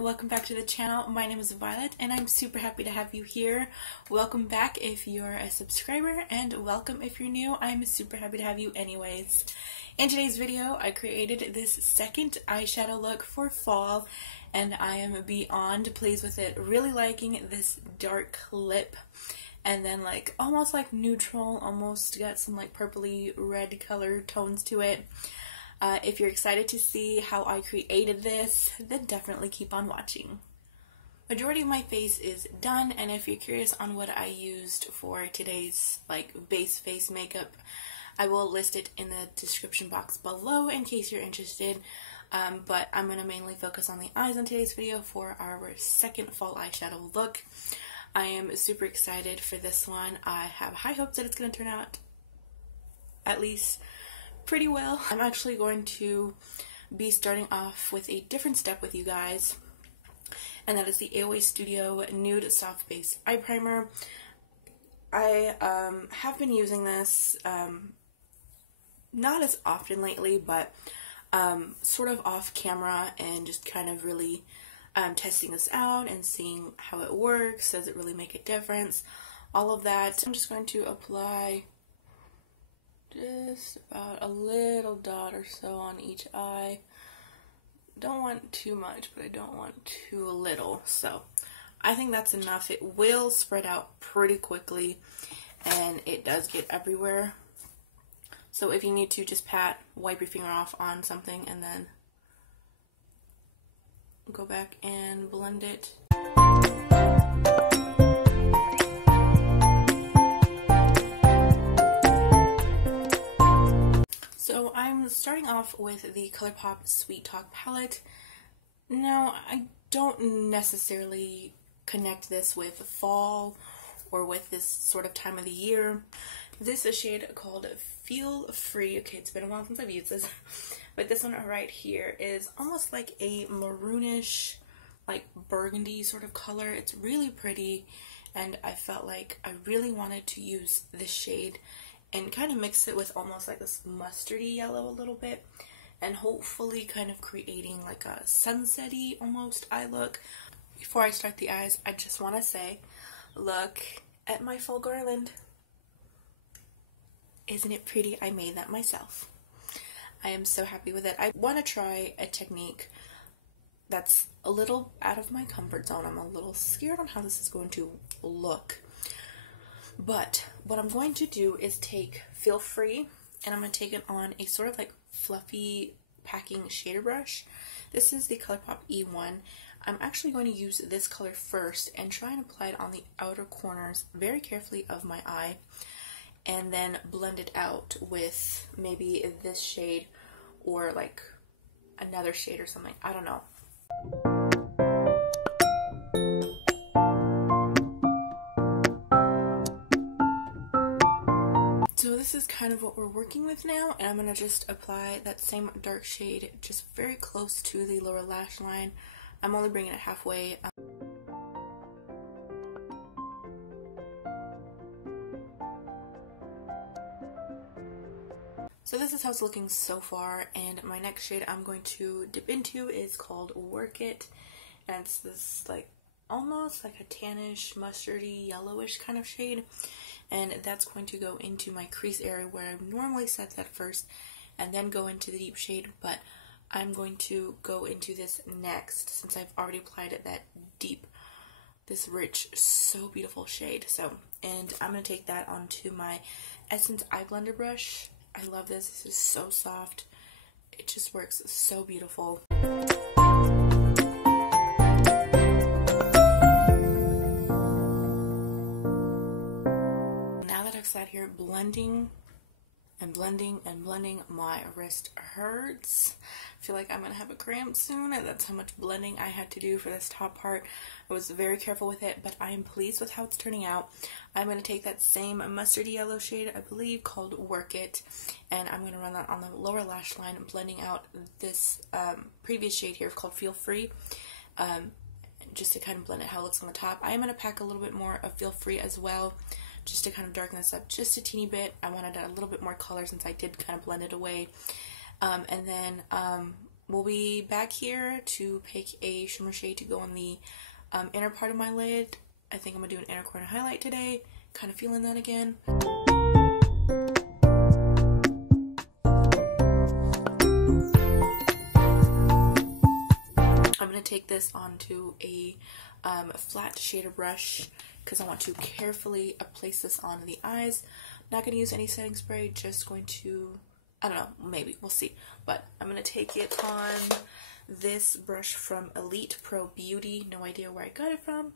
welcome back to the channel. My name is Violet and I'm super happy to have you here. Welcome back if you're a subscriber, and welcome if you're new. I'm super happy to have you anyways. In today's video, I created this second eyeshadow look for fall and I am beyond pleased with it. Really liking this dark lip and then like almost like neutral, almost got some like purpley red color tones to it. If you're excited to see how I created this, then definitely keep on watching. Majority of my face is done, and if you're curious on what I used for today's like base face makeup, I will list it in the description box below in case you're interested. But I'm going to mainly focus on the eyes in today's video for our second fall eyeshadow look. I am super excited for this one. I have high hopes that it's going to turn out at least pretty well. I'm actually going to be starting off with a different step with you guys, and that is the AOA Studio Nude Soft Base Eye Primer. I have been using this not as often lately, but sort of off camera and just kind of really testing this out and seeing how it works. Does it really make a difference? All of that. I'm just going to apply just about a little dot or so on each eye. Don't want too much, but I don't want too little. So I think that's enough. It will spread out pretty quickly and it does get everywhere. So if you need to, just wipe your finger off on something and then go back and blend it. So I'm starting off with the ColourPop Sweet Talk palette. Now, I don't necessarily connect this with fall or with this sort of time of the year. This is a shade called Feel Free. Okay, it's been a while since I've used this, but this one right here is almost like a maroonish, like burgundy sort of color. It's really pretty, and I felt like I really wanted to use this shade and kind of mix it with almost like this mustardy yellow a little bit, and hopefully kind of creating like a sunset-y almost eye look. Before I start the eyes, I just want to say, look at my fall garland. Isn't it pretty? I made that myself. I am so happy with it. I want to try a technique that's a little out of my comfort zone. I'm a little scared on how this is going to look. But what I'm going to do is take Feel Free, and I'm going to take it on a sort of like fluffy packing shader brush. This is the ColourPop E1. I'm actually going to use this color first and try and apply it on the outer corners very carefully of my eye, and then blend it out with maybe this shade or like another shade or something. I don't know. So this is kind of what we're working with now, and I'm going to just apply that same dark shade just very close to the lower lash line. I'm only bringing it halfway. So this is how it's looking so far, and my next shade I'm going to dip into is called Work It, and it's this like almost like a tannish, mustardy, yellowish kind of shade, and that's going to go into my crease area where I normally set that first and then go into the deep shade, but I'm going to go into this next since I've already applied it that deep, this rich, so beautiful shade. So, and I'm going to take that onto my Essence Eye Blender brush. I love this. This is so soft. It just works so beautiful. Now that I've sat here blending and blending and blending, my wrist hurts. I feel like I'm gonna have a cramp soon. That's how much blending I had to do for this top part. I was very careful with it, but I am pleased with how it's turning out. I'm gonna take that same mustardy yellow shade, I believe, called Work It, and I'm gonna run that on the lower lash line, blending out this previous shade here called Feel Free, just to kind of blend it how it looks on the top. I am gonna pack a little bit more of Feel Free as well, just to kind of darken this up just a teeny bit. I wanted a little bit more color since I did kind of blend it away. And then we'll be back here to pick a shimmer shade to go on the inner part of my lid. I think I'm going to do an inner corner highlight today. Kind of feeling that again. I'm going to take this onto a flat shader brush because I want to carefully place this on the eyes. Not going to use any setting spray, just going to, I don't know, maybe, we'll see. But I'm going to take it on this brush from Elite Pro Beauty. No idea where I got it from.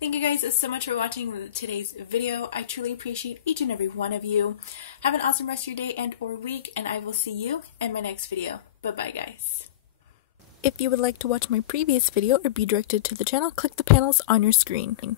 Thank you guys so much for watching today's video. I truly appreciate each and every one of you. Have an awesome rest of your day and or week, and I will see you in my next video. Bye-bye, guys. If you would like to watch my previous video or be directed to the channel, click the panels on your screen.